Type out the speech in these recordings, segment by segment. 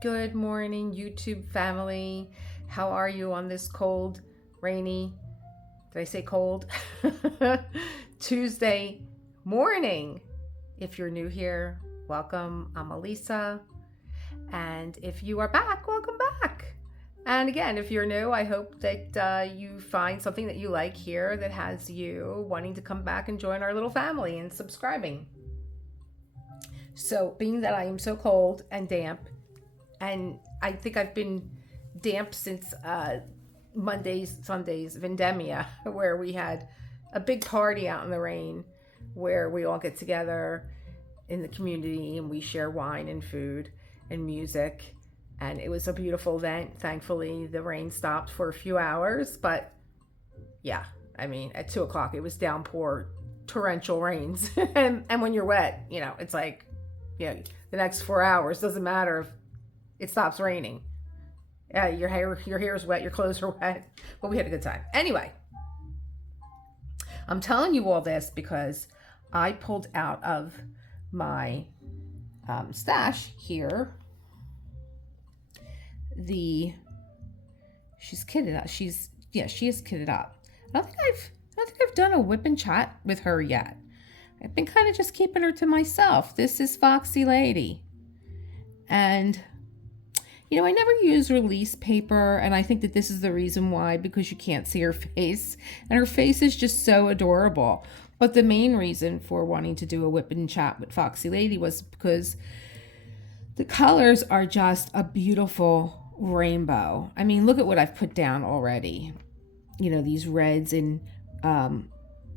Good morning, YouTube family. How are you on this cold, rainy, did I say cold? Tuesday morning. If you're new here, welcome. I'm Elisa. And if you are back, welcome back. And again, if you're new, I hope that you find something that you like here that has you wanting to come back and join our little family and subscribing. So, being that I am so cold and damp, and I think I've been damp since Mondays, Sundays, Vendemia, where we had a big party out in the rain where we all get together in the community and we share wine and food and music. And it was a beautiful event. Thankfully, the rain stopped for a few hours. But yeah, I mean, at 2 o'clock, it was downpour, torrential rains. And when you're wet, it's like, the next 4 hours doesn't matter if it stops raining. Your hair is wet, your clothes are wet, but we had a good time. Anyway, I'm telling you all this because I pulled out of my stash here she's kitted up. She is kitted up. I don't think I've done a whip and chat with her yet. I've been kind of just keeping her to myself. This is Foxy Lady. And I never use release paper, and I think that this is the reason why, because you can't see her face, and her face is just so adorable. But the main reason for wanting to do a whip and chat with Foxy Lady was because the colors are just a beautiful rainbow. I mean, look at what I've put down already. These reds and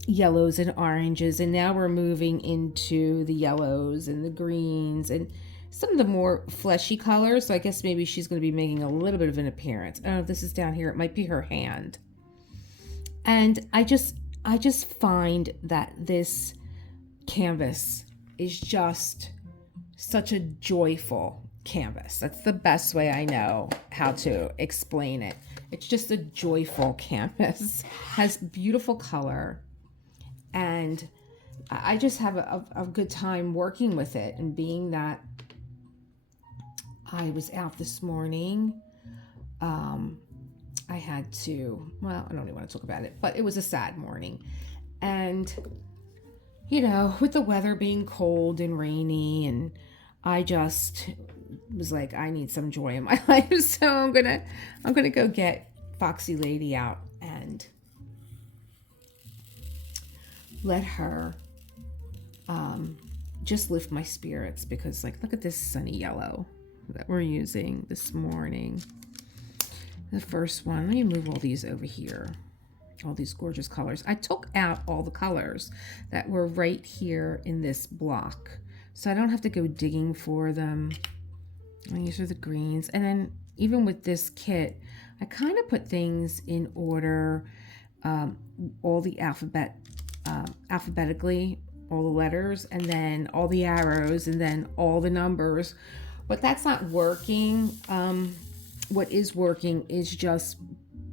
yellows and oranges, and now we're moving into the yellows and the greens and some of the more fleshy colors. So I guess maybe she's going to be making a little bit of an appearance. I don't know if this is down here. It might be her hand. And I just find that this canvas is just such a joyful canvas. That's the best way I know how to explain it. It's just a joyful canvas. Has beautiful color, and I just have a good time working with it. And being that I was out this morning, I had to, well, I don't even want to talk about it, but it was a sad morning. And, with the weather being cold and rainy, and I just was like, I need some joy in my life. So I'm gonna go get Foxy Lady out and let her just lift my spirits, because look at this sunny yellow that we're using this morning. The first one, let me move all these over here. All these gorgeous colors. I took out all the colors that were right here in this block, so I don't have to go digging for them. And these are the greens. And then even with this kit, I kind of put things in order, all the alphabetically, all the letters, and then all the arrows, and then all the numbers. But that's not working. What is working is just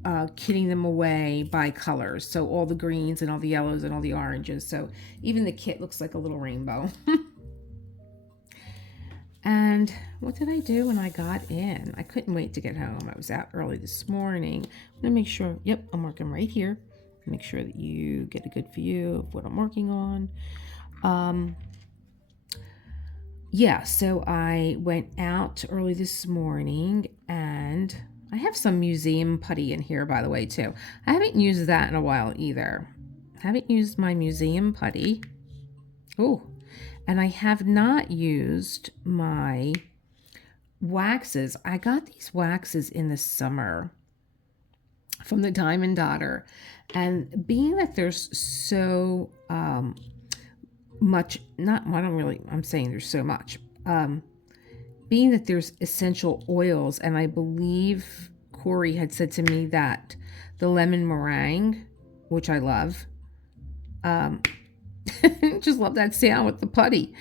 kitting them away by colors. So all the greens and all the yellows and all the oranges. So even the kit looks like a little rainbow. And what did I do when I got in? I couldn't wait to get home. I was out early this morning. I'm going to make sure, yep, I'm working right here. Make sure that you get a good view of what I'm working on. Yeah, so I went out early this morning, and I have some museum putty in here, by the way, too. I haven't used that in a while either. I haven't used my museum putty. Oh, and I have not used my waxes. I got these waxes in the summer from the Diamond Daughter. And being that there's so much, I'm saying there's so much. Being that there's essential oils, and I believe Corey had said to me that the lemon meringue, which I love, just love that sound with the putty,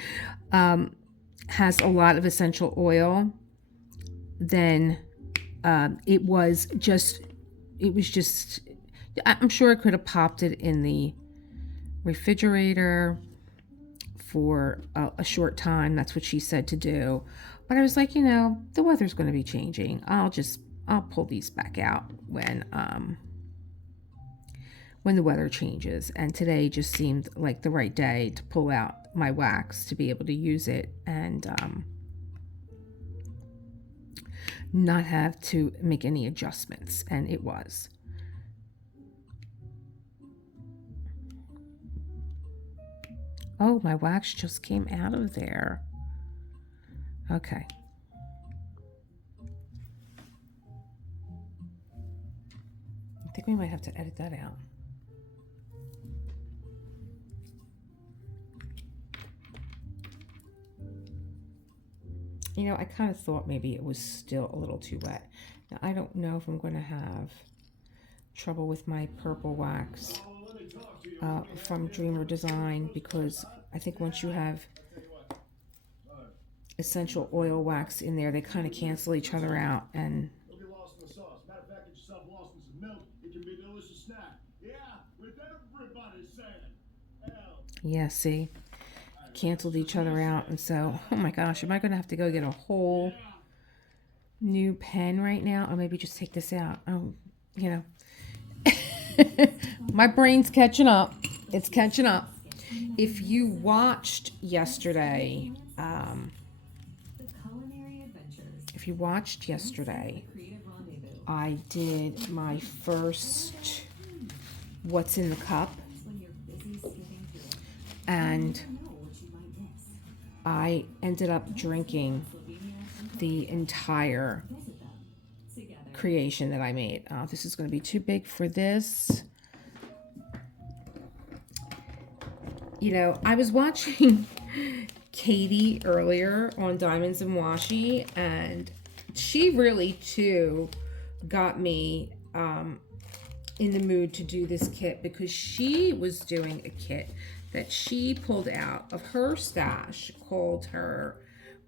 has a lot of essential oil, then it was just, I'm sure I could have popped it in the refrigerator for a short time. That's what she said to do. But I was like, the weather's going to be changing. I'll pull these back out when the weather changes. And today just seemed like the right day to pull out my wax to be able to use it and not have to make any adjustments. And it was. Oh, my wax just came out of there. Okay. I think we might have to edit that out. I kind of thought maybe it was still a little too wet. Now, I don't know if I'm going to have trouble with my purple wax from Dreamer Design, because I think once you have essential oil wax in there, they kind of cancel each other out. And yeah, see, canceled each other out. And so, oh my gosh, am I going to have to go get a whole new pen right now? Or maybe just take this out? My brain's catching up. It's catching up. If you watched yesterday, I did my first What's in the Cup. And I ended up drinking the entire creation that I made. This is going to be too big for this. I was watching Katie earlier on Diamonds and Washi, and she really too got me in the mood to do this kit, because she was doing a kit that she pulled out of her stash called her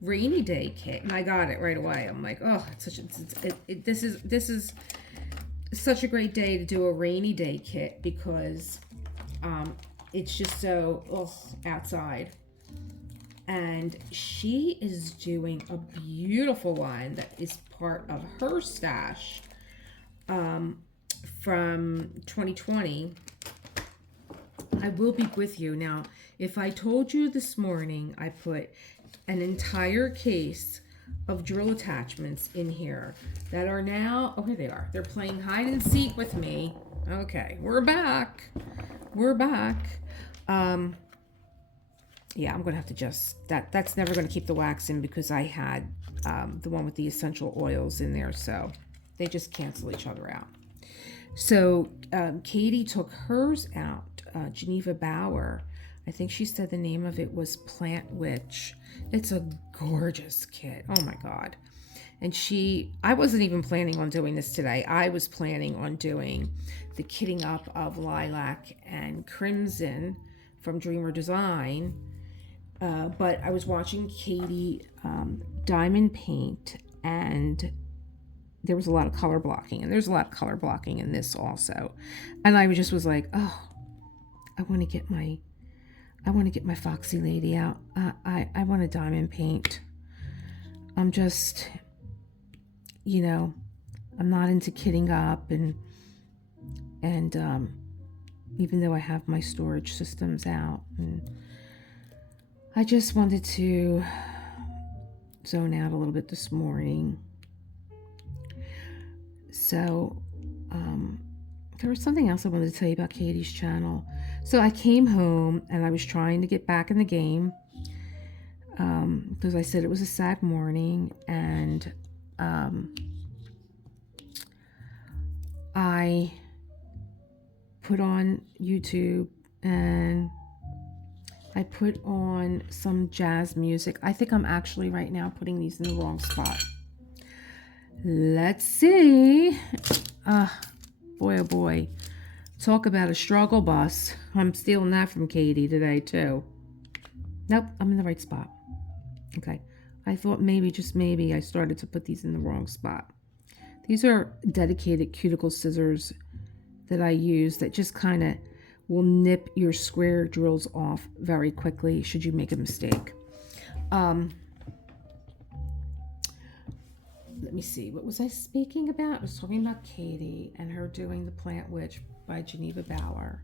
Rainy Day Kit, and I got it right away. I'm like, oh, this is such a great day to do a rainy day kit, because it's just so outside. And she is doing a beautiful one that is part of her stash from 2020. I will be with you. Now, if I told you this morning I put an entire case of drill attachments in here that are now, here they are. They're playing hide and seek with me. Okay, we're back. We're back. Yeah, I'm going to have to that's never going to keep the wax in, because I had the one with the essential oils in there, so they just cancel each other out. So Katie took hers out, Geneva Bauer. I think she said the name of it was Plant Witch. It's a gorgeous kit. Oh my God. And I wasn't even planning on doing this today. I was planning on doing the kitting up of Lilac and Crimson from Dreamer Design. But I was watching Katie diamond paint, and there was a lot of color blocking, and there's a lot of color blocking in this also. And I just was like, oh, I want to get my Foxy Lady out. I want to diamond paint. I'm just, I'm not into kitting up, and even though I have my storage systems out, and I just wanted to zone out a little bit this morning. So there was something else I wanted to tell you about Katie's channel. So I came home and I was trying to get back in the game, because I said it was a sad morning, and I put on YouTube and I put on some jazz music. I think I'm actually right now putting these in the wrong spot. Let's see. Boy, oh boy. Talk about a struggle bus. I'm stealing that from Katie today, too. Nope, I'm in the right spot. Okay. I thought maybe, just maybe, I started to put these in the wrong spot. These are dedicated cuticle scissors that I use that just kind of will nip your square drills off very quickly should you make a mistake. let me see. What was I speaking about? I was talking about Katie and her doing The Plant Witch by Geneva Bauer.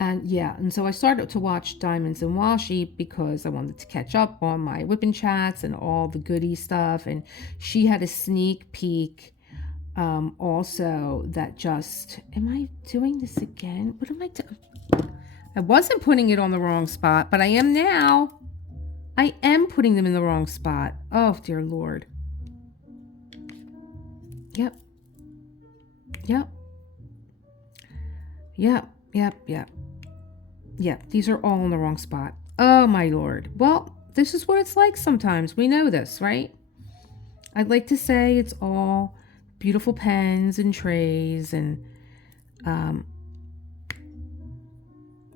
And yeah, and so I started to watch Diamonds and Washi because I wanted to catch up on my whipping chats and all the goodie stuff. And she had a sneak peek also that just, am I doing this again? What am I doing? I wasn't putting it on the wrong spot, but I am now. I am putting them in the wrong spot. Oh, dear Lord. Yep. Yep. Yep. Yep. Yep. Yeah, these are all in the wrong spot. Oh, my Lord. Well, this is what it's like sometimes. We know this, right? I'd like to say it's all beautiful pens and trays, and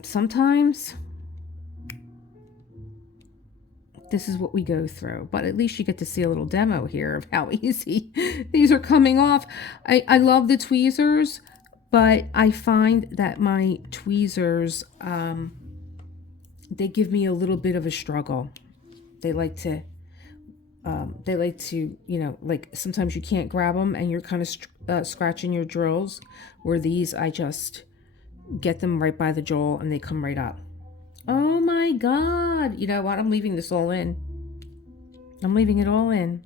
sometimes this is what we go through. But at least you get to see a little demo here of how easy these are coming off. I love the tweezers, but I find that my tweezers, they give me a little bit of a struggle. They like to, you know, like sometimes you can't grab them and you're kind of scratching your drills, where these, I just get them right by the jaw and they come right up. Oh my God. You know what? I'm leaving this all in. I'm leaving it all in.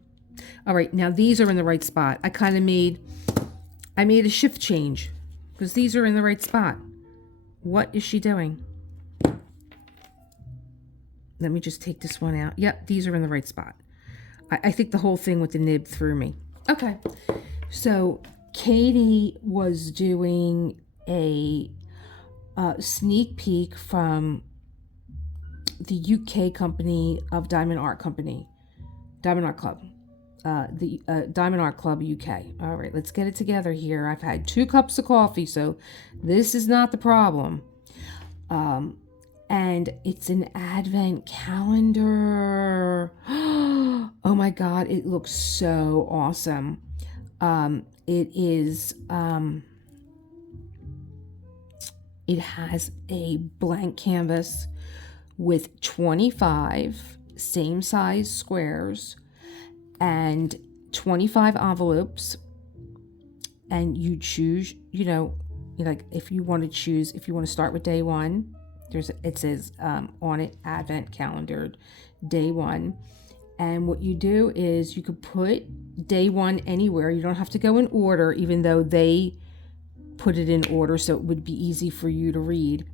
All right. Now these are in the right spot. I made a shift change because these are in the right spot. What is she doing? Let me just take this one out. Yep, these are in the right spot. I think the whole thing with the nib threw me. Okay, so Katie was doing a sneak peek from the UK company of Diamond Art Club, the Diamond Art Club UK. All right, let's get it together here. I've had 2 cups of coffee, so this is not the problem. And it's an advent calendar. Oh my God, it looks so awesome. It has a blank canvas with 25 same size squares and 25 envelopes. And you choose, you know, like if you want to start with day 1, it says on it, Advent Calendar, day 1. And what you do is you could put day 1 anywhere. You don't have to go in order, even though they put it in order so it would be easy for you to read.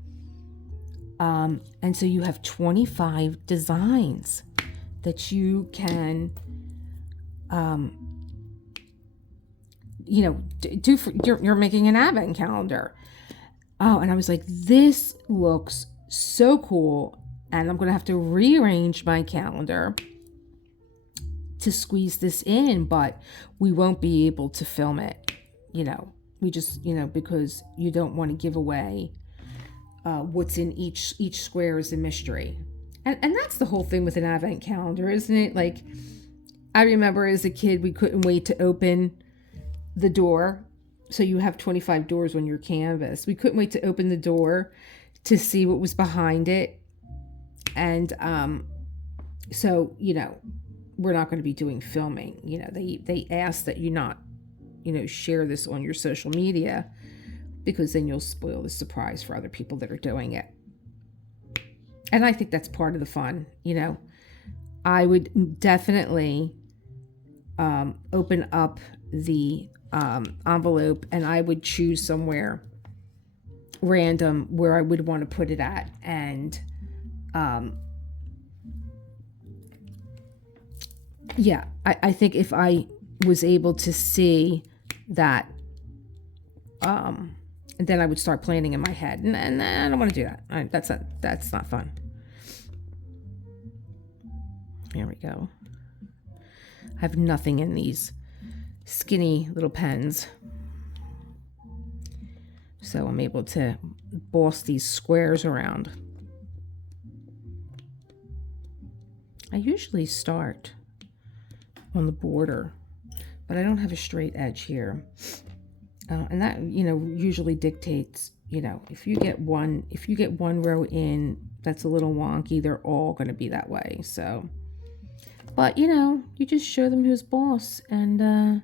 And so you have 25 designs that you can, you know, do for, you're making an Advent calendar. Oh, and I was like, this looks so cool. And I'm going to have to rearrange my calendar to squeeze this in, but we won't be able to film it. You know, we just, you know, because you don't want to give away what's in each square is a mystery. And that's the whole thing with an Advent calendar, isn't it? Like, I remember as a kid, we couldn't wait to open the door. So you have 25 doors on your canvas. We couldn't wait to open the door to see what was behind it. And so, you know, we're not going to be doing filming. You know, they ask that you not, you know, share this on your social media, because then you'll spoil the surprise for other people that are doing it. And I think that's part of the fun. You know, I would definitely open up the envelope, and I would choose somewhere random where I would want to put it at. And yeah, I think if I was able to see that, then I would start planning in my head, and I don't want to do that. That's not fun. Here we go. I have nothing in these skinny little pens, so I'm able to boss these squares around. I usually start on the border, but I don't have a straight edge here, and that, you know, usually dictates, you know, if you get one row in that's a little wonky, they're all going to be that way. So But, you just show them who's boss, and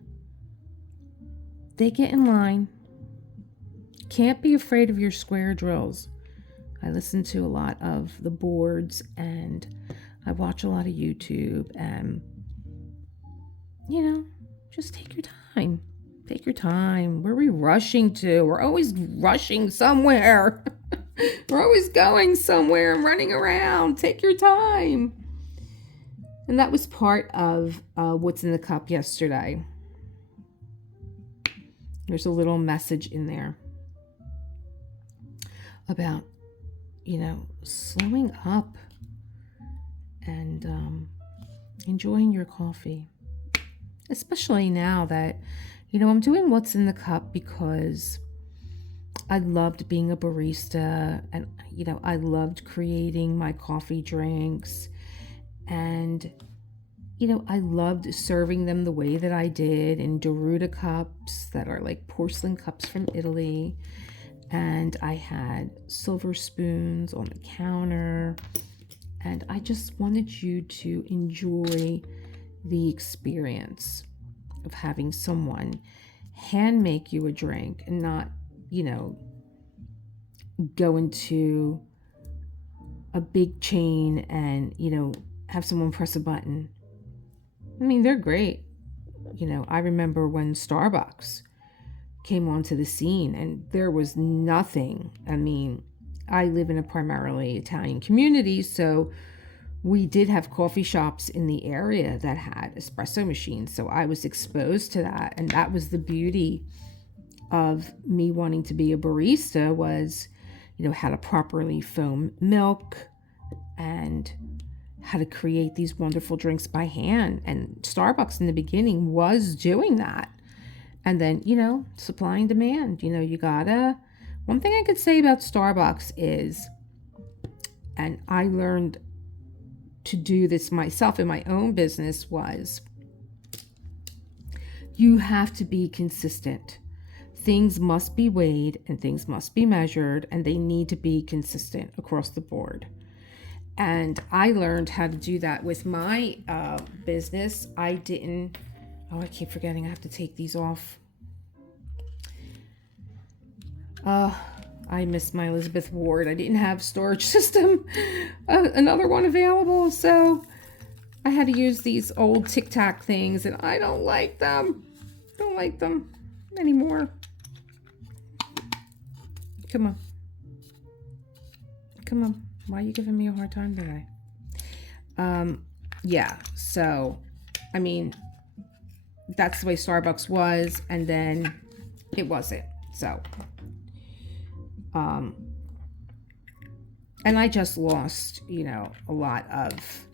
they get in line. Can't be afraid of your square drills. I listen to a lot of the boards, and I watch a lot of YouTube, and, just take your time. Take your time. Where are we rushing to? We're always rushing somewhere. We're always going somewhere and running around. Take your time. And that was part of what's in the cup yesterday. There's a little message in there about, slowing up and enjoying your coffee. Especially now that, I'm doing what's in the cup because I loved being a barista, and, I loved creating my coffee drinks, and, I loved serving them the way that I did in Deruta cups that are like porcelain cups from Italy. And I had silver spoons on the counter, and I just wanted you to enjoy the experience of having someone hand make you a drink and not, go into a big chain and, have someone press a button. I mean, they're great. I remember when Starbucks came onto the scene and there was nothing. I mean, I live in a primarily Italian community, so we did have coffee shops in the area that had espresso machines. So I was exposed to that. And that was the beauty of me wanting to be a barista was, how to properly foam milk and how to create these wonderful drinks by hand. And Starbucks in the beginning was doing that. And then, supply and demand, one thing I could say about Starbucks is, and I learned to do this myself in my own business, was you have to be consistent. Things must be weighed and things must be measured, and they need to be consistent across the board. And I learned how to do that with my business. I keep forgetting I have to take these off. I miss my Elizabeth Ward. I didn't have storage system, another one available, so I had to use these old Tic Tac things, and I don't like them. I don't like them anymore. Come on. Why are you giving me a hard time today? Yeah, so, I mean, that's the way Starbucks was, and then it wasn't, so. And I just lost, a lot of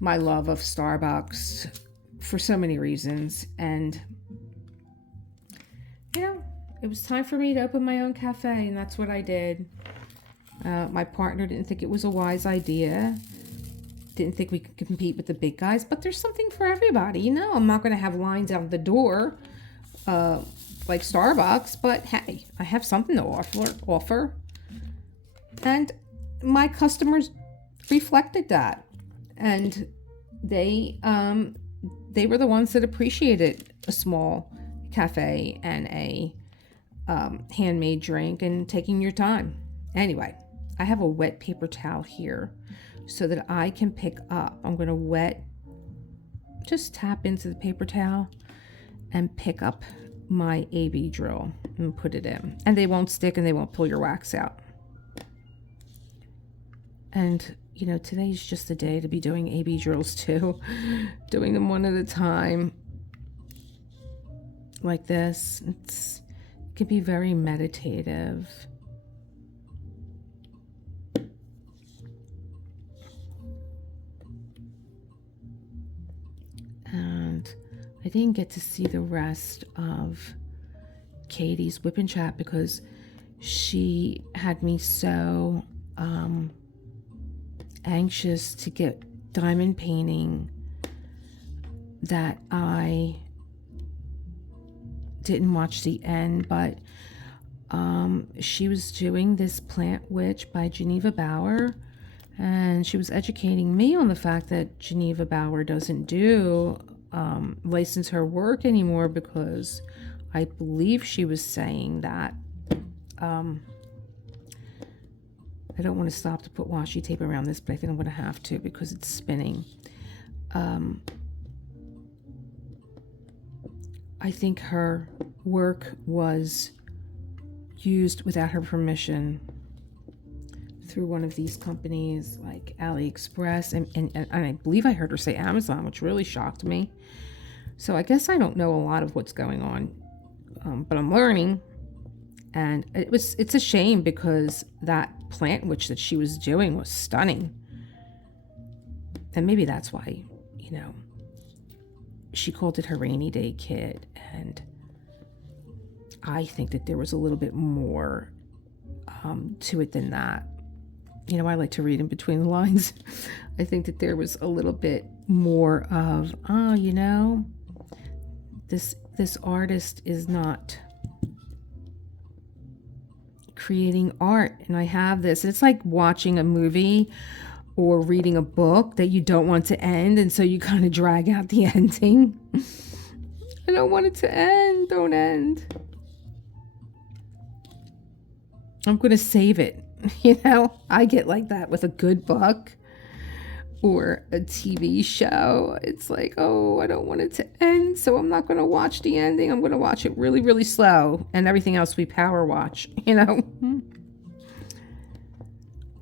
my love of Starbucks for so many reasons. And, it was time for me to open my own cafe, and that's what I did. My partner didn't think it was a wise idea. Didn't think we could compete with the big guys, but there's something for everybody. I'm not going to have lines out the door like Starbucks, but hey, I have something to offer. And my customers reflected that, and they were the ones that appreciated a small cafe and a handmade drink and taking your time. Anyway, I have a wet paper towel here so that I can pick up. I'm going to just tap into the paper towel and pick up my AB drill and put it in. And they won't stick and they won't pull your wax out. And, today's just the day to be doing AB drills too. Doing them one at a time. Like this. It can be very meditative. And I didn't get to see the rest of Katie's whip and chat because she had me so anxious to get diamond painting that I didn't watch the end. But she was doing this Plant Witch by Geneva Bauer, And she was educating me on the fact that Geneva Bauer doesn't do license her work anymore, because I believe she was saying that I don't want to stop to put washi tape around this, but I think I'm going to have to because it's spinning. I think her work was used without her permission through one of these companies like AliExpress, and I believe I heard her say Amazon, which really shocked me. So I guess I don't know a lot of what's going on, but I'm learning. And it's a shame, because that plant witch that she was doing was stunning. And maybe that's why, she called it her rainy day kit. And I think that there was a little bit more to it than that. I like to read in between the lines. I think that there was a little bit more of, this artist is not creating art, and I have this. It's like watching a movie or reading a book that you don't want to end, and so you kind of drag out the ending. I don't want it to end. Don't end. I'm going to save it. I get like that with a good book or a TV show. It's like, oh, I don't want it to end, so I'm not going to watch the ending. I'm going to watch it really, really slow, and everything else we power watch,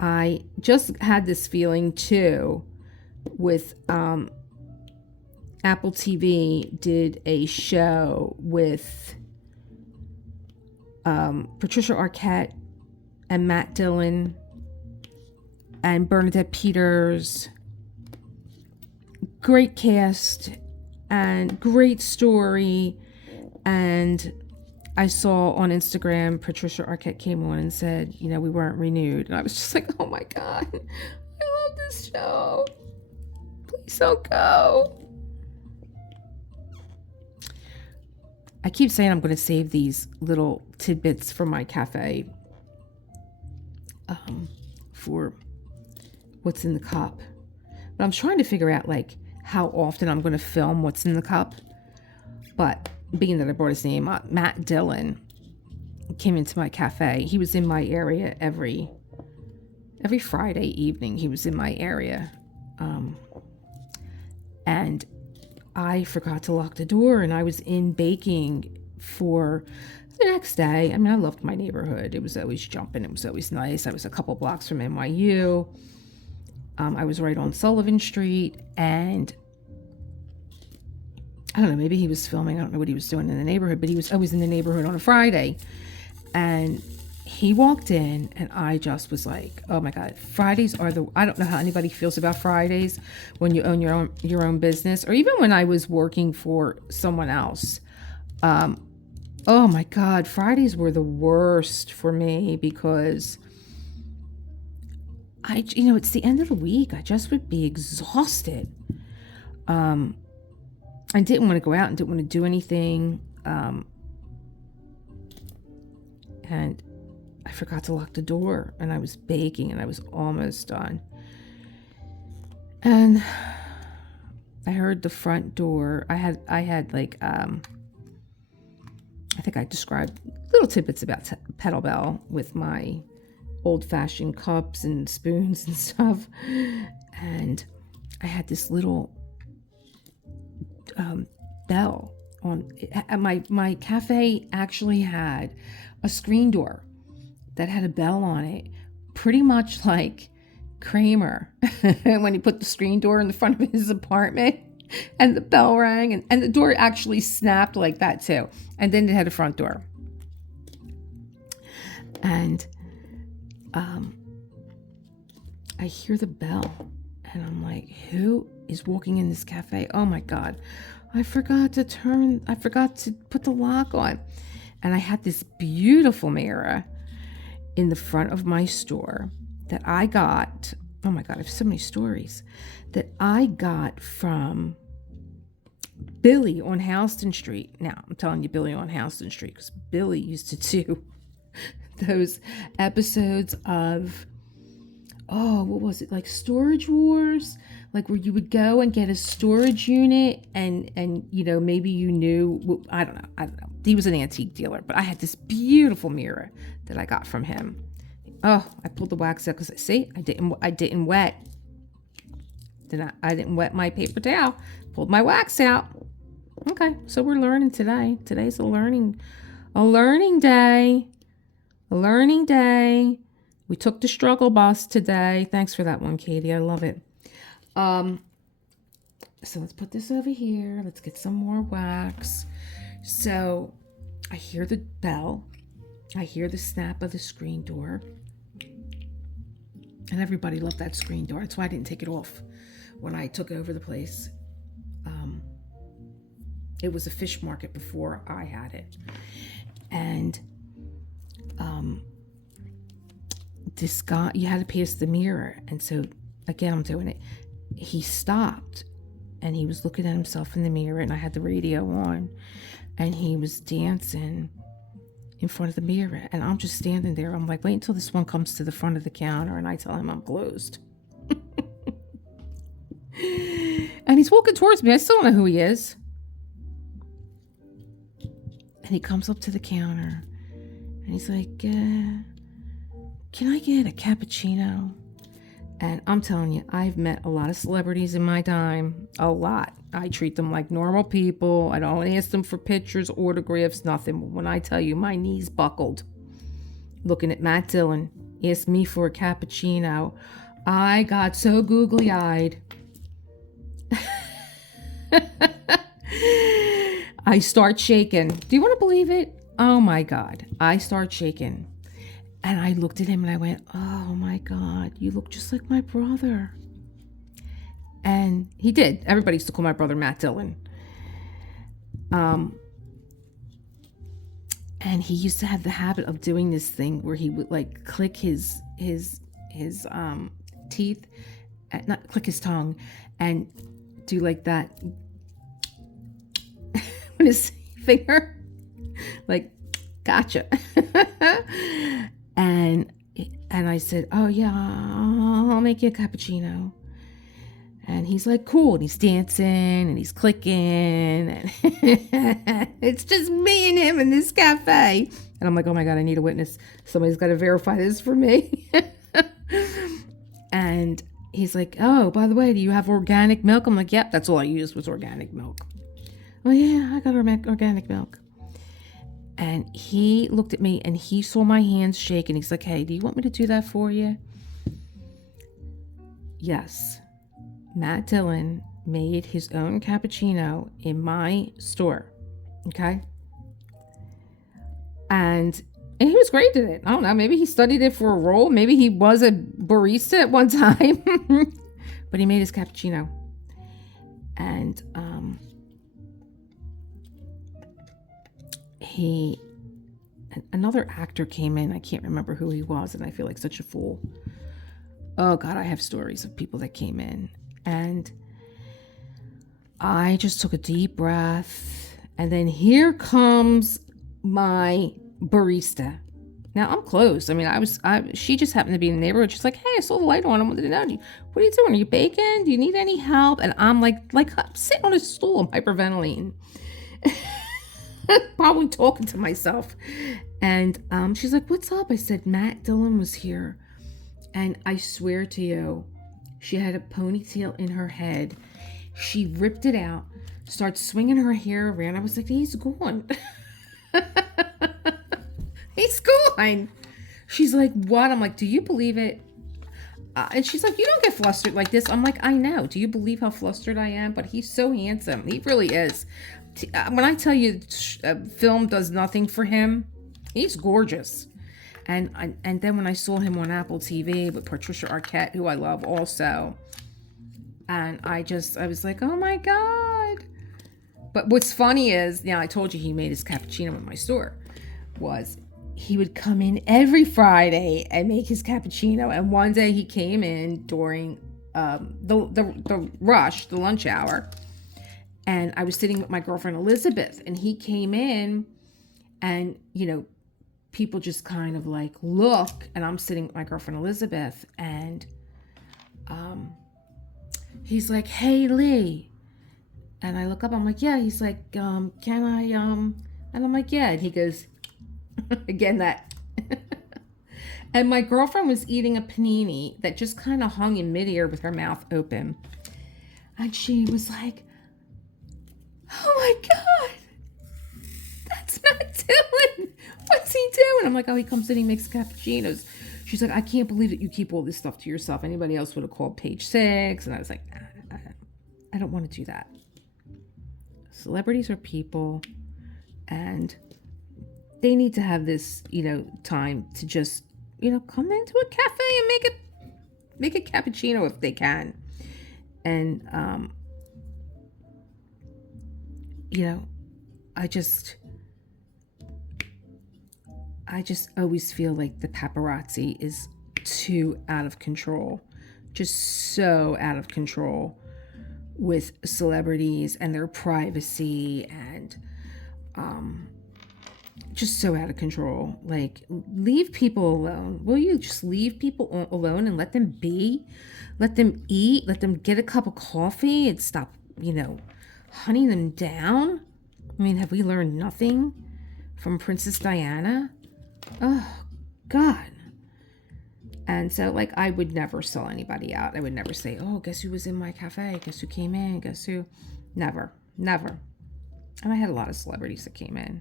I just had this feeling too with Apple TV did a show with Patricia Arquette and Matt Dillon and Bernadette Peters. Great cast and great story. And I saw on Instagram Patricia Arquette came on and said, we weren't renewed. And I was just like, oh my God, I love this show. Please don't go. I keep saying I'm going to save these little tidbits for my cafe for what's in the cup. But I'm trying to figure out how often I'm going to film what's in the cup. But being that I brought his name up, Matt Dillon came into my cafe. He was in my area every Friday evening. He was in my area. And I forgot to lock the door, and I was in baking for the next day. I mean, I loved my neighborhood. It was always jumping. It was always nice. I was a couple blocks from NYU. I was right on Sullivan Street, and I don't know, maybe he was filming. I don't know what he was doing in the neighborhood, but he was always in the neighborhood on a Friday. And he walked in, and I just was like, oh my God, Fridays are I don't know how anybody feels about Fridays when you own your own business, or even when I was working for someone else. Oh my God, Fridays were the worst for me, because it's the end of the week. I just would be exhausted. I didn't want to go out and didn't want to do anything. And I forgot to lock the door, and I was baking, and I was almost done. And I heard the front door. I had I think I described little tidbits about Petal Bell with my old-fashioned cups and spoons and stuff. And I had this little bell on my cafe. Actually had a screen door that had a bell on it, pretty much like Kramer when he put the screen door in the front of his apartment, and the bell rang, and the door actually snapped like that too. And then it had a front door. And I hear the bell, and I'm like, who is walking in this cafe? Oh my God, I forgot to put the lock on. And I had this beautiful mirror in the front of my store that I got. Oh my God, I have so many stories that I got from Billy on Houston Street. Now, I'm telling you Billy on Houston Street because Billy used to do those episodes of oh, what was it? Like Storage Wars, like where you would go and get a storage unit, and you know, maybe you knew, I don't know. He was an antique dealer, but I had this beautiful mirror that I got from him. Oh, I pulled the wax out because see, I didn't wet. I didn't wet my paper towel. Pulled my wax out. Okay, so we're learning today. Today's a learning day. A learning day. We took the struggle bus today. Thanks for that one, Katie. I love it. So let's put this over here. Let's get some more wax. So I hear the bell. I hear the snap of the screen door. And everybody loved that screen door. That's why I didn't take it off when I took over the place. It was a fish market before I had it. And this guy, you had to pass the mirror. And so, again, I'm doing it. He stopped and he was looking at himself in the mirror, and I had the radio on, and he was dancing in front of the mirror. And I'm just standing there. I'm like, wait until this one comes to the front of the counter, and I tell him I'm closed. And he's walking towards me. I still don't know who he is. And he comes up to the counter and he's like, can I get a cappuccino? And I'm telling you, I've met a lot of celebrities in my time. A lot. I treat them like normal people. I don't ask them for pictures, autographs, nothing. When I tell you, my knees buckled. Looking at Matt Dillon, asked me for a cappuccino. I got so googly-eyed. I start shaking. Do you want to believe it? Oh my God. I start shaking. And I looked at him and I went, oh my God, you look just like my brother. And he did. Everybody used to call my brother Matt Dillon. And he used to have the habit of doing this thing where he would like click his teeth, not click his tongue, and do like that with his finger, like, gotcha. and I said, oh yeah, I'll make you a cappuccino. And he's like, cool. And he's dancing and he's clicking. And it's just me and him in this cafe. And I'm like, oh my God, I need a witness. Somebody's got to verify this for me. And he's like, oh, by the way, do you have organic milk? I'm like, yep, that's all I used was organic milk. Oh yeah, I got organic milk. And he looked at me and he saw my hands shake. And he's like, hey, do you want me to do that for you? Yes. Matt Dillon made his own cappuccino in my store. Okay. And he was great at it. I don't know. Maybe he studied it for a role. Maybe he was a barista at one time. But he made his cappuccino. And another actor came in. I can't remember who he was. And I feel like such a fool. Oh God, I have stories of people that came in. And I just took a deep breath. And then here comes my barista. Now I'm closed. I mean, she just happened to be in the neighborhood. She's like, hey, I saw the light on. I wanted to know, what are you doing? Are you baking? Do you need any help? And I'm like I'm sitting on a stool. I'm hyperventilating. Probably talking to myself. And she's like, what's up? I said, Matt Dillon was here. And I swear to you, she had a ponytail in her head. She ripped it out, started swinging her hair around. I was like, he's gone. He's gone. She's like, what? I'm like, do you believe it? And she's like, you don't get flustered like this. I'm like, I know. Do you believe how flustered I am? But he's so handsome. He really is. When I tell you film does nothing for him, he's gorgeous. And then when I saw him on Apple TV with Patricia Arquette, who I love also, and I was like, oh my God. But what's funny is, I told you he made his cappuccino in my store, was he would come in every Friday and make his cappuccino. And one day he came in during the rush, the lunch hour, and I was sitting with my girlfriend Elizabeth, and he came in and, people just kind of like look, and I'm sitting with my girlfriend Elizabeth, and he's like, "Hey Lee," and I look up. I'm like, "Yeah." He's like, "Can I?" And I'm like, "Yeah." And he goes, again that. And my girlfriend was eating a panini that just kind of hung in midair with her mouth open, and she was like, "Oh my God, that's not Dylan. What's he doing?" I'm like, "Oh, he comes in, he makes cappuccinos." She's like, "I can't believe that you keep all this stuff to yourself. Anybody else would have called page 6." And I was like, I don't want to do that. Celebrities are people, and they need to have this, time to just, come into a cafe and make a cappuccino if they can. And, I just always feel like the paparazzi is too out of control, just so out of control with celebrities and their privacy, and just so out of control. Like, leave people alone. Will you just leave people alone and let them be? Let them eat, let them get a cup of coffee, and stop, hunting them down. I mean, have we learned nothing from Princess Diana? Oh, God. And so, like, I would never sell anybody out. I would never say, "Oh, guess who was in my cafe? Guess who came in? Guess who?" Never. Never. And I had a lot of celebrities that came in.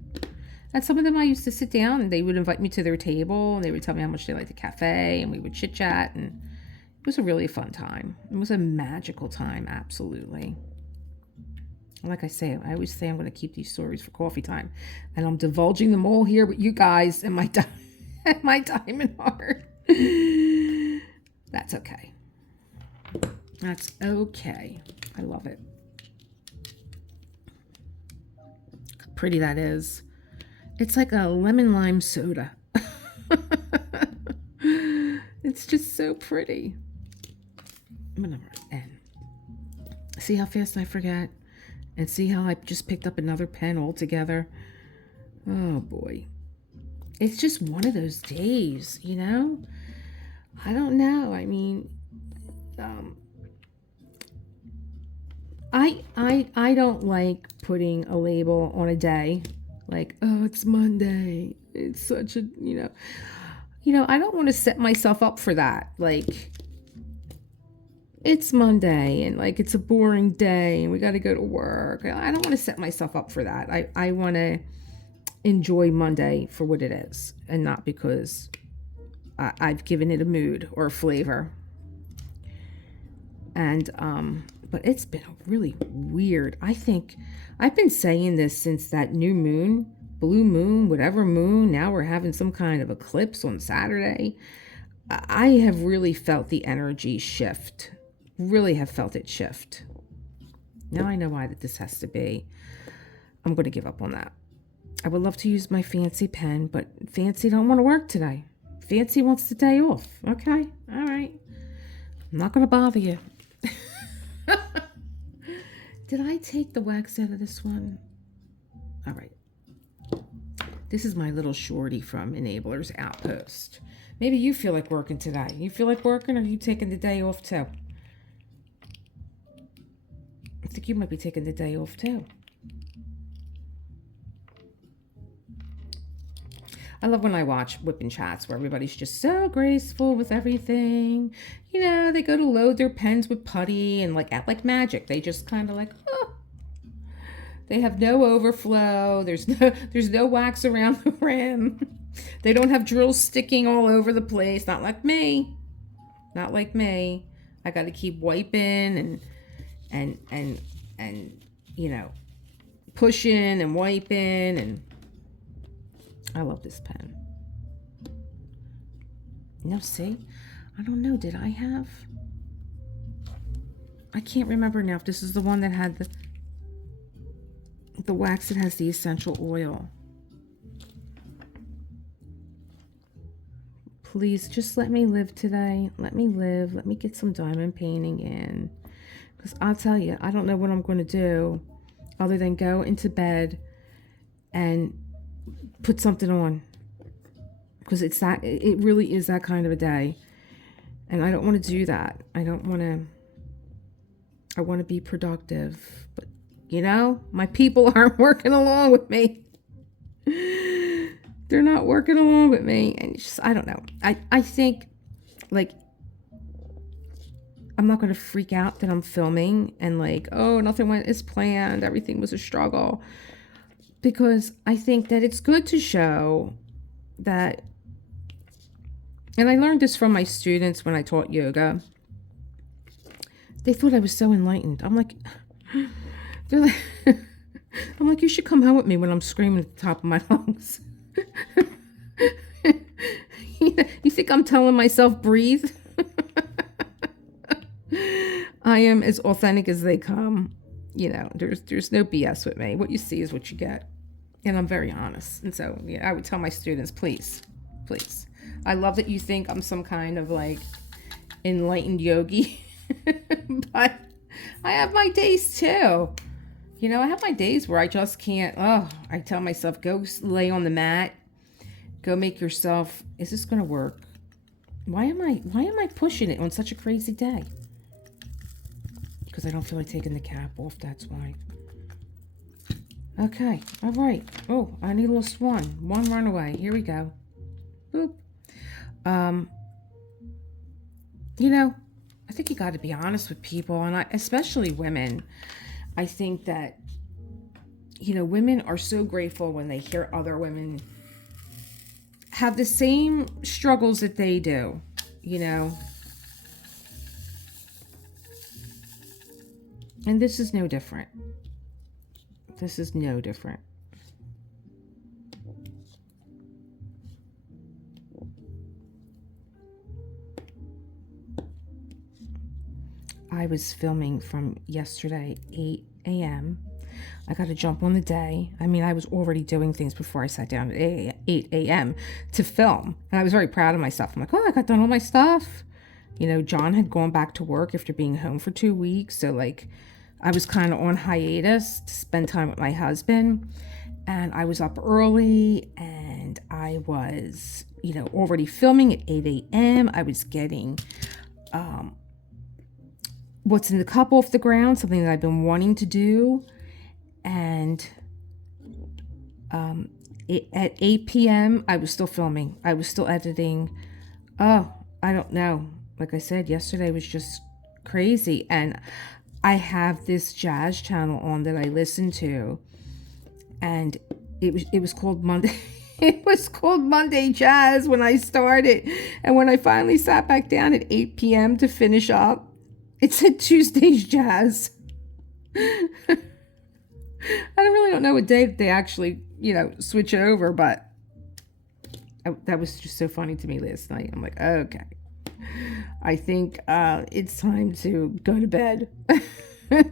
And some of them I used to sit down, and they would invite me to their table, and they would tell me how much they liked the cafe, and we would chit-chat, and it was a really fun time. It was a magical time, absolutely. Like I say, I always say I'm going to keep these stories for coffee time, and I'm divulging them all here with you guys and my diamond heart. That's okay. That's okay. I love it. How pretty that is. It's like a lemon lime soda. It's just so pretty. Whatever. And see how fast I forget? And see how I just picked up another pen altogether? Oh boy. It's just one of those days, I don't know. I mean, I don't like putting a label on a day, like, "Oh, it's Monday. It's such a, I don't want to set myself up for that. Like, it's Monday, and like, it's a boring day, and we got to go to work. I don't want to set myself up for that. I want to enjoy Monday for what it is, and not because I've given it a mood or a flavor. And but it's been really weird. I think I've been saying this since that new moon, blue moon, whatever moon. Now we're having some kind of eclipse on Saturday. I have really felt the energy shift. Really have felt it shift. Now I know why that this has to be. I'm going to give up on that. I would love to use my fancy pen, but Fancy don't want to work today. Fancy wants the day off. Okay, all right. I'm not going to bother you. Did I take the wax out of this one? All right. This is my little shorty from Enabler's Outpost. Maybe you feel like working today. You feel like working, or are you taking the day off too? I think you might be taking the day off too. I love when I watch whipping chats where everybody's just so graceful with everything. They go to load their pens with putty and like act like magic. They just kind of like, oh. They have no overflow. There's no wax around the rim. They don't have drills sticking all over the place. Not like me. Not like me. I got to keep wiping and pushing and wiping, and I love this pen. See? I don't know. Did I have? I can't remember now if this is the one that had the wax that has the essential oil. Please, just let me live today. Let me live. Let me get some diamond painting in. Because I'll tell you, I don't know what I'm going to do other than go into bed and put something on. because it really is that kind of a day. And I don't want to do that. I want to be productive. But, my people aren't working along with me. They're not working along with me. And it's just, I don't know. I think, like, I'm not going to freak out that I'm filming and like, oh, nothing went as planned. Everything was a struggle. Because I think that it's good to show that, and I learned this from my students when I taught yoga. They thought I was so enlightened. I'm like, you should come home with me when I'm screaming at the top of my lungs. You think I'm telling myself breathe? I am as authentic as they come. There's no BS with me. What you see is what you get. And I'm very honest. And so, I would tell my students, please. I love that you think I'm some kind of like enlightened yogi. But I have my days too. I have my days where I just can't. I tell myself, go lay on the mat. Go make yourself. Is this going to work? Why am I pushing it on such a crazy day? Because I don't feel like taking the cap off. That's why. Okay. All right. Oh, I need a little swan. One runaway. Here we go. Boop. I think you got to be honest with people, and especially women. I think that, women are so grateful when they hear other women have the same struggles that they do, And this is no different. This is no different. I was filming from yesterday, 8 a.m. I got to jump on the day. I mean, I was already doing things before I sat down at 8 a.m. to film. And I was very proud of myself. I'm like, oh, I got done all my stuff. John had gone back to work after being home for 2 weeks. So, like, I was kind of on hiatus to spend time with my husband. And I was up early and I was, already filming at 8 a.m. I was getting what's in the cup off the ground, something that I've been wanting to do. And at 8 p.m., I was still filming. I was still editing. Oh, I don't know. Like I said, yesterday was just crazy. And I have this jazz channel on that I listen to. And it was called Monday. It was called Monday Jazz when I started. And when I finally sat back down at 8 p.m. to finish up, it said Tuesday's Jazz. I really don't know what day they actually, switch it over, but that was just so funny to me last night. I'm like, okay, I think it's time to go to bed.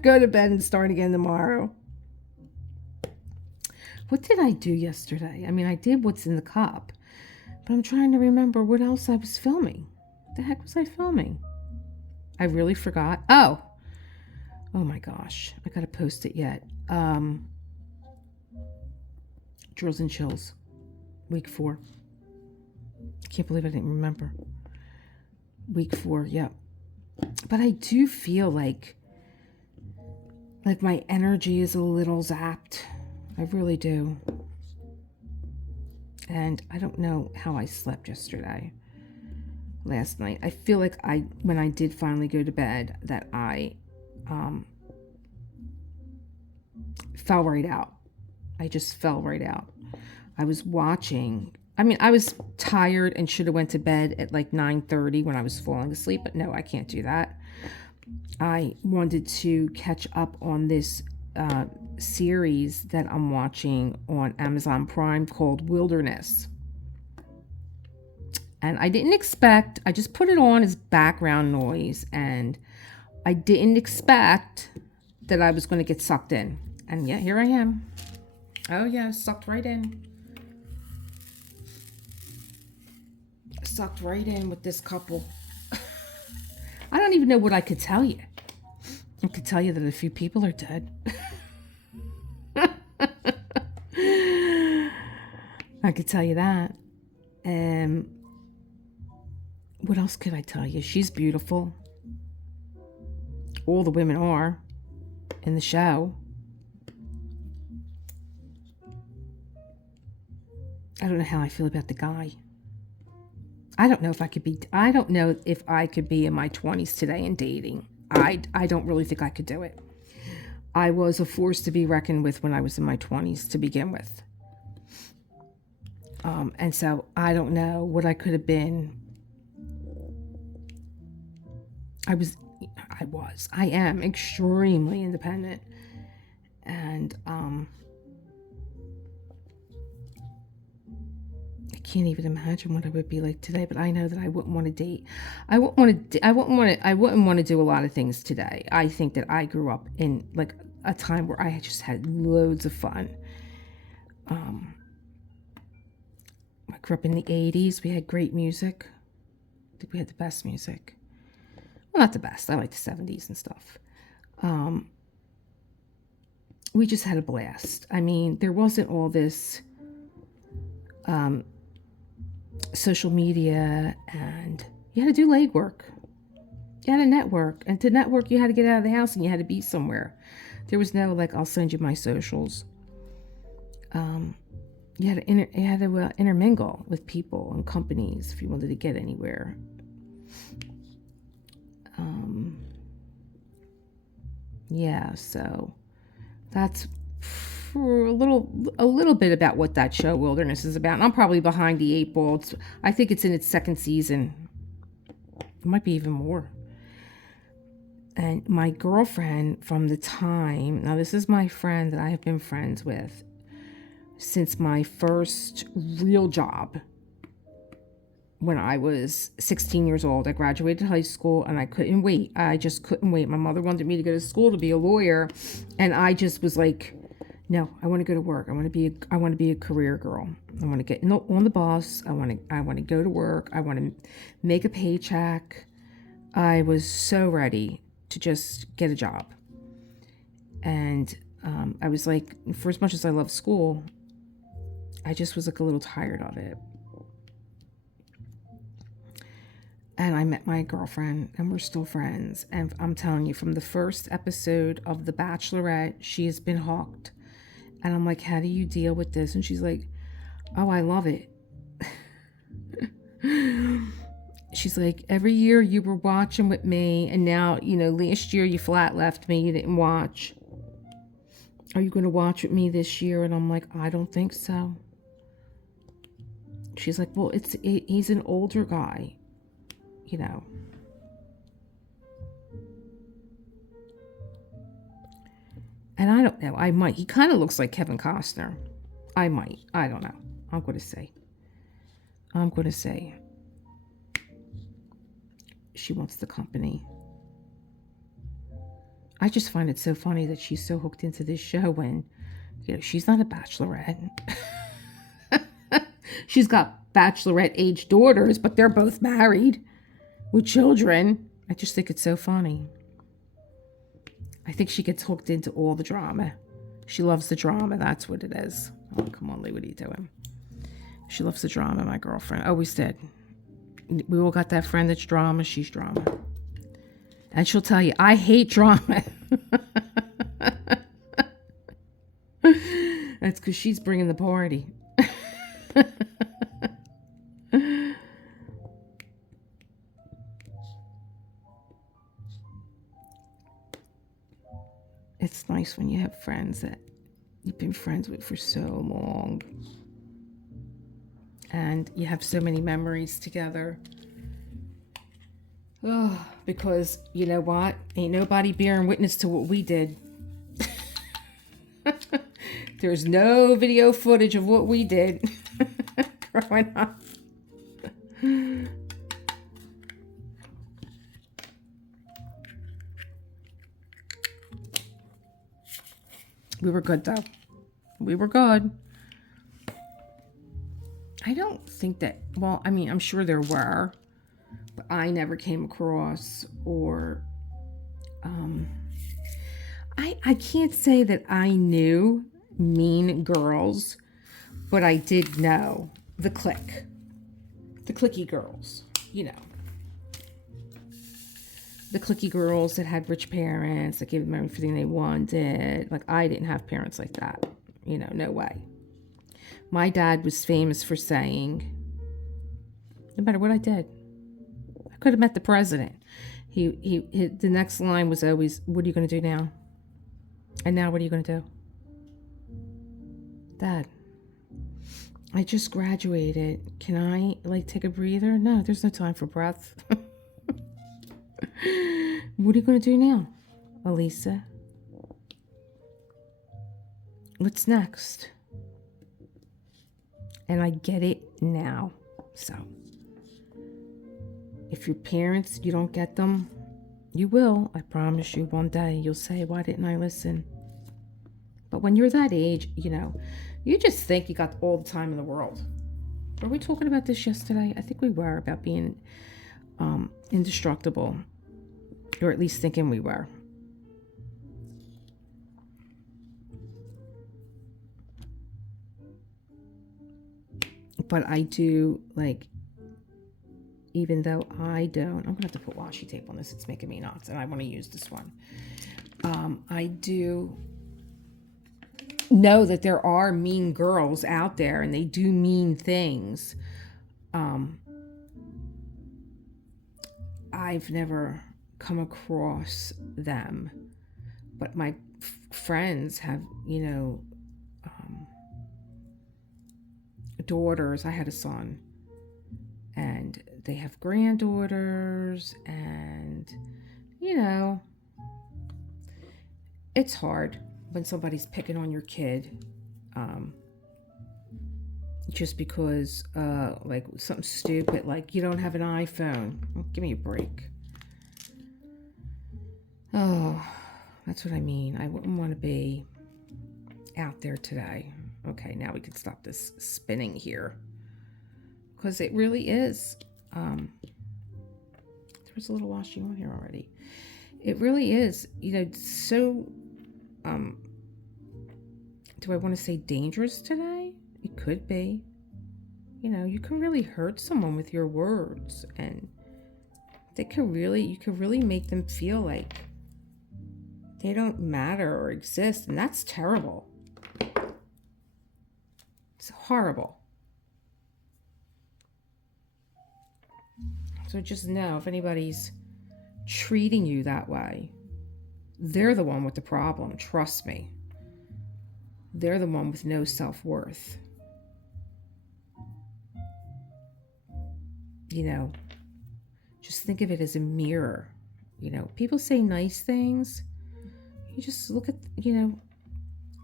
Go to bed and start again tomorrow. What did I do yesterday? I mean, I did what's in the cup, but I'm trying to remember what else I was filming. What the heck was I filming? I really forgot. Oh my gosh. I got to post it yet. Drills and Chills. Week 4. I can't believe I didn't remember. Week 4, yep. But I do feel like my energy is a little zapped. I really do. And I don't know how I slept yesterday. Last night. I feel like when I did finally go to bed, that I fell right out. I just fell right out. I was watching. I mean, I was tired and should have went to bed at like 9:30 when I was falling asleep, but no, I can't do that. I wanted to catch up on this series that I'm watching on Amazon Prime called Wilderness. And I didn't expect, I just put it on as background noise, and I didn't expect that I was going to get sucked in. And yeah, here I am. Oh yeah, sucked right in. Sucked right in with this couple. I don't even know what I could tell you. I could tell you that a few people are dead. I could tell you that. And what else could I tell you? She's beautiful. All the women are in the show. I don't know how I feel about the guy. I don't know if I could be in my 20s today and dating. I don't really think I could do it. I was a force to be reckoned with when I was in my 20s to begin with. And so I don't know what I could have been. I am extremely independent. And I can't even imagine what I would be like today, but I know that I wouldn't want to date. I wouldn't want to do a lot of things today. I think that I grew up in like a time where I just had loads of fun. I grew up in the 80s. We had great music. I think we had the best music. Well, not the best. I like the 70s and stuff. We just had a blast. I mean, there wasn't all this social media, and you had to do legwork. You had to network. And to network, you had to get out of the house and you had to be somewhere. There was no, like, I'll send you my socials. You had to intermingle with people and companies if you wanted to get anywhere. Yeah, so that's for a little bit about what that show Wilderness is about. And I'm probably behind the 8 ball. I think it's in its 2nd season. It might be even more. And my girlfriend from the time, now this is my friend that I have been friends with since my first real job. When I was 16 years old, I graduated high school and I couldn't wait. I just couldn't wait. My mother wanted me to go to school to be a lawyer. And I just was like, no, I want to go to work. I want to be a career girl. I want to get on the bus. I want to go to work. I want to make a paycheck. I was so ready to just get a job. And I was like, for as much as I love school, I just was like a little tired of it. And I met my girlfriend, and we're still friends. And I'm telling you, from the first episode of The Bachelorette, she has been hooked. And I'm like, how do you deal with this? And she's like, oh, I love it. She's like, every year you were watching with me, and now, last year you flat left me, you didn't watch. Are you going to watch with me this year? And I'm like, I don't think so. She's like, well, he's an older guy. And I don't know. I might. He kind of looks like Kevin Costner. I might. I don't know. I'm going to say. She wants the company. I just find it so funny that she's so hooked into this show when, she's not a bachelorette. She's got bachelorette-age daughters, but they're both married with children. I just think it's so funny. I think she gets hooked into all the drama. She loves the drama. That's what it is. Oh, come on, Lee. What are you doing? She loves the drama, my girlfriend. Always did. We all got that friend that's drama. She's drama. And she'll tell you, I hate drama. That's because she's bringing the party. It's nice when you have friends that you've been friends with for so long. And you have so many memories together. Oh, because you know what? Ain't nobody bearing witness to what we did. There's no video footage of what we did growing up. We were good, though. We were good. I don't think that, well, I mean, I'm sure there were, but I never came across, or, I can't say that I knew mean girls, but I did know the clique. the cliquey girls, you know. The cliquey girls that had rich parents that gave them everything they wanted. Like, I didn't have parents like that. You know, no way. My dad was famous for saying, no matter what I did, I could have met the president. The next line was always, what are you going to do now? And now what are you going to do? Dad, I just graduated. Can I, like, take a breather? No, there's no time for breath. What are you going to do now, Elisa? What's next? And I get it now. So, if your parents, you don't get them, you will. I promise you, one day you'll say, why didn't I listen? But when you're that age, you know, you just think you got all the time in the world. Were we talking about this yesterday? I think we were, about being indestructible. Or at least thinking we were. But I do, like, even though I don't, I'm going to have to put washi tape on this. It's making me nuts. And I want to use this one. I do know that there are mean girls out there and they do mean things. I've never come across them, but my friends have, you know, daughters. I had a son, and they have granddaughters, and, you know, it's hard when somebody's picking on your kid, just because, like, something stupid, like, you don't have an iPhone. Oh, give me a break. Oh, that's what I mean. I wouldn't want to be out there today. Okay, now we can stop this spinning here. Because it really is. There's a little washing on here already. It really is, you know, so, do I want to say dangerous today? It could be. You know, you can really hurt someone with your words. And you can really make them feel like they don't matter or exist, and that's terrible. It's horrible. So just know, if anybody's treating you that way, they're the one with the problem. Trust me. They're the one with no self-worth. You know, just think of it as a mirror. You know, people say nice things. You just look at, you know,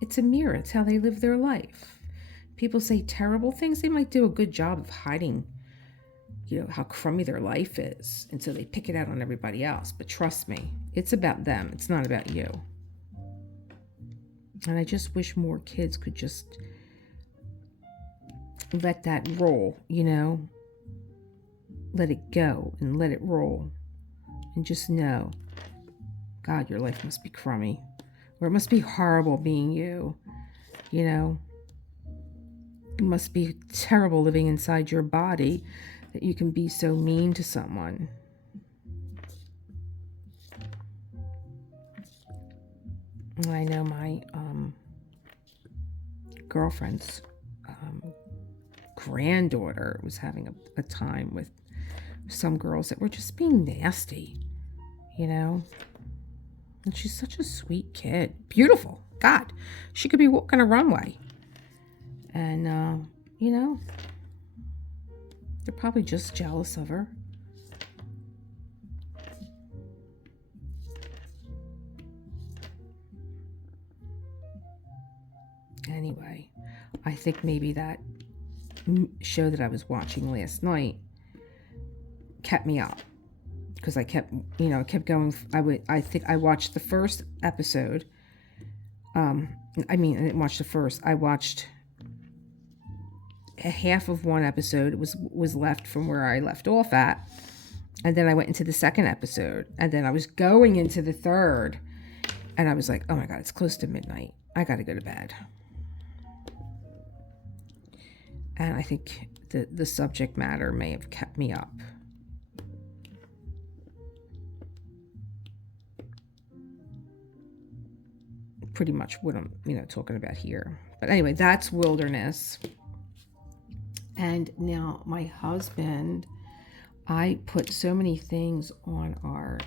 it's a mirror. It's how they live their life. People say terrible things. They might do a good job of hiding, you know, how crummy their life is. And so they pick it out on everybody else. But trust me, it's about them. It's not about you. And I just wish more kids could just let that roll, you know. Let it go and let it roll. And just know, God, your life must be crummy. Or it must be horrible being you. You know, it must be terrible living inside your body that you can be so mean to someone. I know my girlfriend's granddaughter was having a time with some girls that were just being nasty, you know. And she's such a sweet kid. Beautiful. God, she could be walking a runway. And, you know, they're probably just jealous of her. Anyway, I think maybe that show that I was watching last night kept me up. Because I kept going. I think I watched the first episode. I didn't watch the first. I watched a half of one episode. It was left from where I left off at. And then I went into the second episode. And then I was going into the third. And I was like, oh my God, it's close to midnight. I got to go to bed. And I think the subject matter may have kept me up. Pretty much what I'm, talking about here. But anyway, that's wilderness. And now my husband, I put so many things on our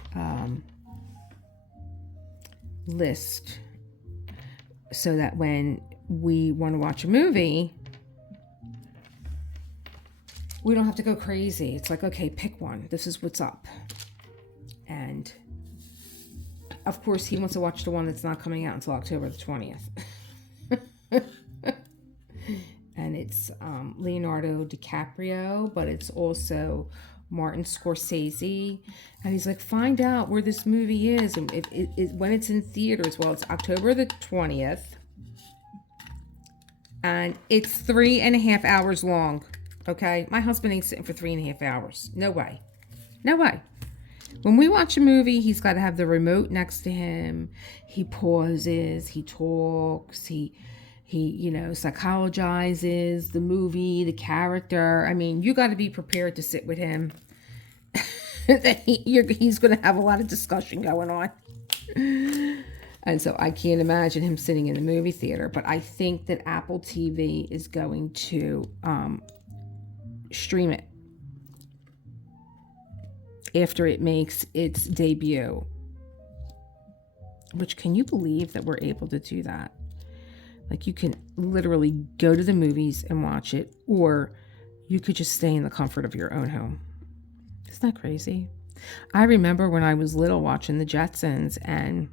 list so that when we want to watch a movie, we don't have to go crazy. It's like, okay, pick one. This is what's up. And of course, he wants to watch the one that's not coming out until October the 20th. And it's Leonardo DiCaprio, but it's also Martin Scorsese. And he's like, find out where this movie is and when it's in theaters. Well, it's October the 20th. And it's 3.5 hours long. Okay? My husband ain't sitting for 3.5 hours. No way. No way. When we watch a movie, he's got to have the remote next to him. He pauses, he talks, he psychologizes the movie, the character. I mean, you got to be prepared to sit with him. He's going to have a lot of discussion going on. And so I can't imagine him sitting in the movie theater. But I think that Apple TV is going to stream it after it makes its debut. Which, can you believe that we're able to do that? Like, you can literally go to the movies and watch it, or you could just stay in the comfort of your own home. Isn't that crazy? I remember when I was little watching the Jetsons and,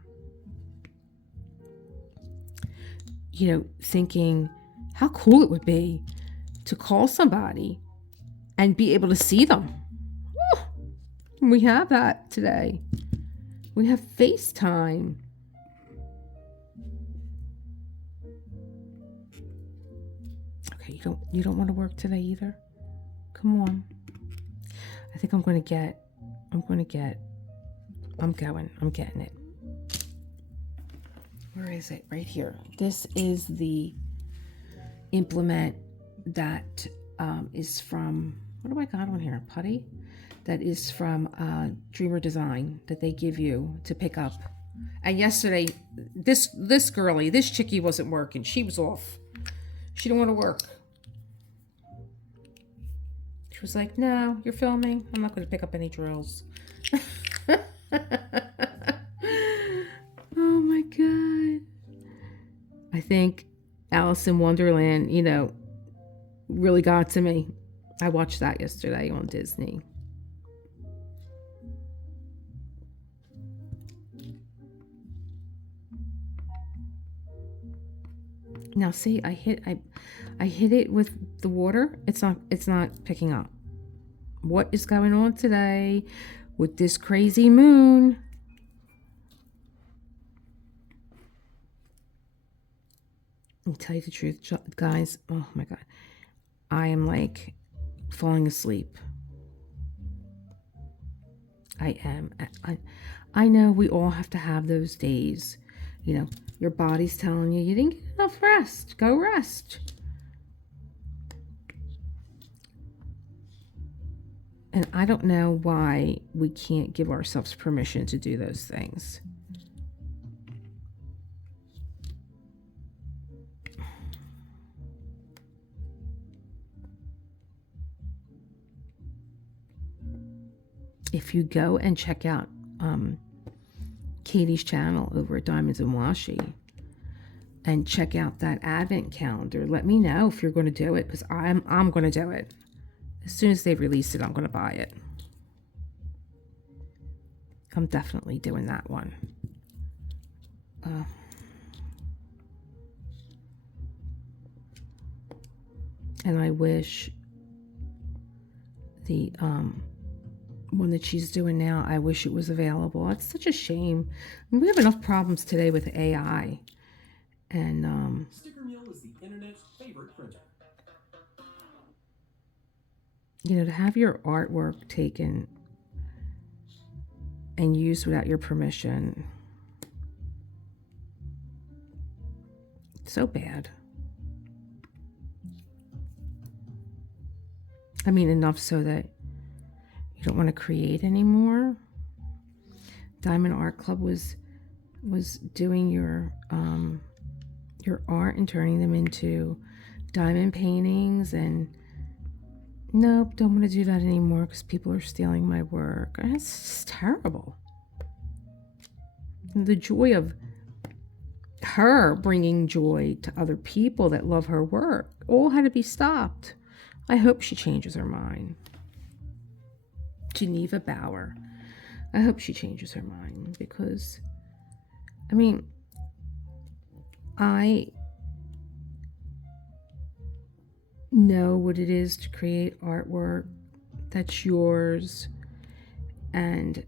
thinking how cool it would be to call somebody and be able to see them. We have that today. We have FaceTime. Okay, you don't want to work today either? Come on. I think I'm getting it. Where is it? Right here. This is the implement that is from, what do I got on here? Putty? That is from Dreamer Design that they give you to pick up. And yesterday, this chickie wasn't working. She was off. She didn't want to work. She was like, no, you're filming. I'm not going to pick up any drills. Oh my God. I think Alice in Wonderland, really got to me. I watched that yesterday on Disney. Now see, I hit it with the water. It's not picking up. What is going on today with this crazy moon? I'll tell you the truth, guys. Oh my God. I am like falling asleep. I am. I know we all have to have those days. Your body's telling you didn't get enough rest. Go rest. And I don't know why we can't give ourselves permission to do those things. If you go and check out Katie's channel over at Diamonds and Washi and check out that advent calendar, let me know if you're going to do it, because I'm going to do it. As soon as they release it, I'm going to buy it. I'm definitely doing that one. And I wish the one that she's doing now, I wish it was available. It's such a shame. We have enough problems today with AI. And Sticker Mule is the internet's favorite printer. To have your artwork taken and used without your permission, it's so bad. I mean, enough so that you don't want to create anymore. Diamond Art Club was doing your art and turning them into diamond paintings, and nope, don't want to do that anymore because people are stealing my work. It's just terrible. And the joy of her bringing joy to other people that love her work all had to be stopped. I hope she changes her mind. Geneva Bauer. I hope she changes her mind because, I mean, I know what it is to create artwork that's yours. And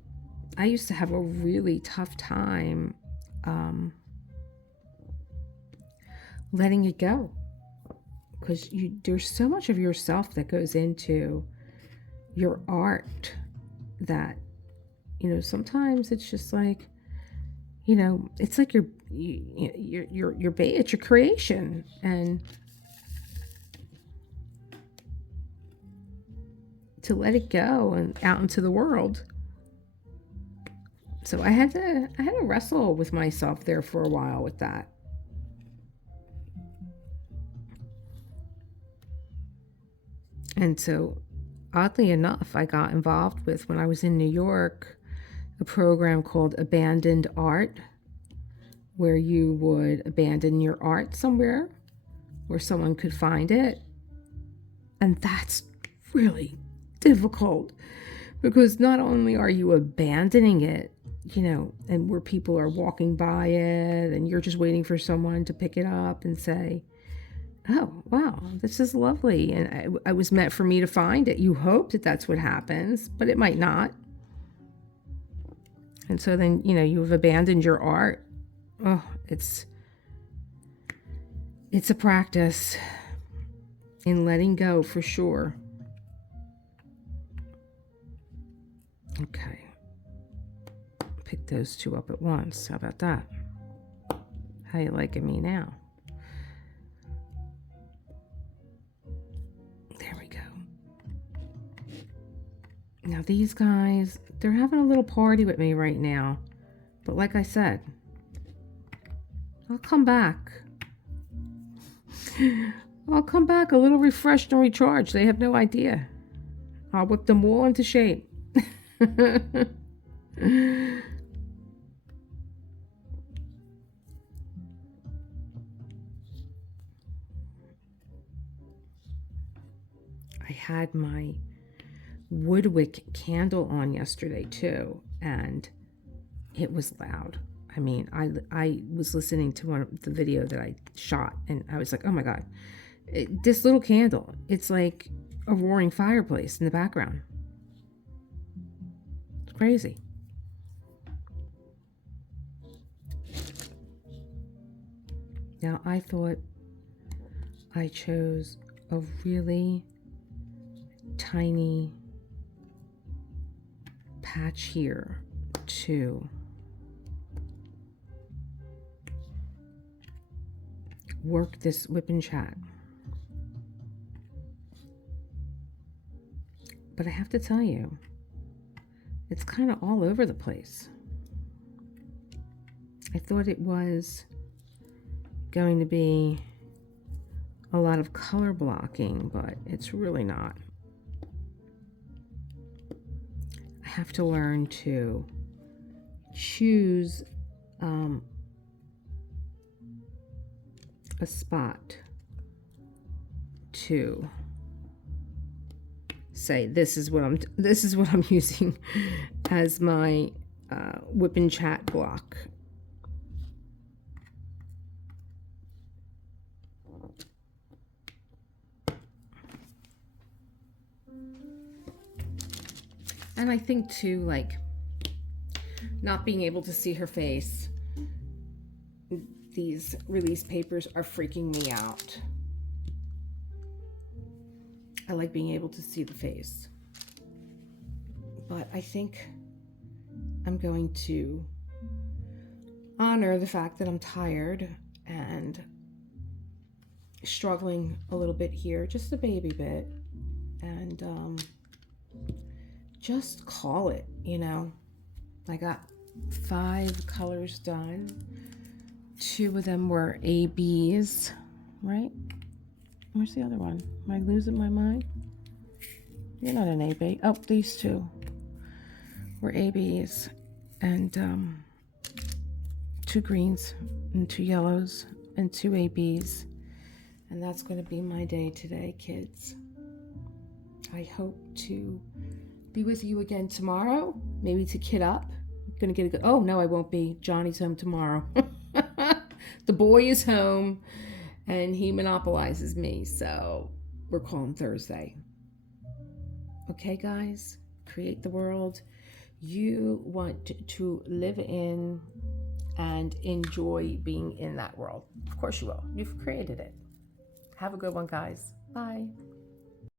I used to have a really tough time letting it go, because there's so much of yourself that goes into your art that, sometimes it's just like, it's like it's your creation, and to let it go and out into the world. So I had to wrestle with myself there for a while with that. And so, oddly enough, I got involved with, when I was in New York, a program called Abandoned Art, where you would abandon your art somewhere where someone could find it. And that's really difficult, because not only are you abandoning it, and where people are walking by it and you're just waiting for someone to pick it up and say, oh, wow, this is lovely, and I was meant for me to find it. You hope that that's what happens, but it might not. And so then, you've abandoned your art. Oh, it's a practice in letting go, for sure. Okay. Pick those two up at once. How about that? How you liking me now? There we go. Now these guys, they're having a little party with me right now. But like I said, I'll come back. I'll come back a little refreshed and recharged. They have no idea. I'll whip them all into shape. I had my woodwick candle on yesterday too, and it was loud. I mean, I was listening to the video that I shot, and I was like, oh my God, this little candle, it's like a roaring fireplace in the background. It's crazy. Now, I thought I chose a really tiny patch here to work this whip and chat. But I have to tell you, it's kind of all over the place. I thought it was going to be a lot of color blocking, but it's really not. I have to learn to choose a spot to say this is what I'm using as my whip and chat block. And I think too, like, not being able to see her face, these release papers are freaking me out. I like being able to see the face. But I think I'm going to honor the fact that I'm tired and struggling a little bit here, just a baby bit. and just call it, you know. I got 5 colors done. 2 of them were ABs, right? Where's the other one? Am I losing my mind? You're not an AB. Oh, these 2 were ABs, and 2 greens and 2 yellows and 2 ABs. And that's going to be my day today, kids. I hope to be with you again tomorrow, maybe to kit up. I'm going to get a good, oh no, I won't be. Johnny's home tomorrow. The boy is home and he monopolizes me, so we're calling Thursday. Okay, guys, create the world you want to live in and enjoy being in that world. Of course you will. You've created it. Have a good one, guys. Bye.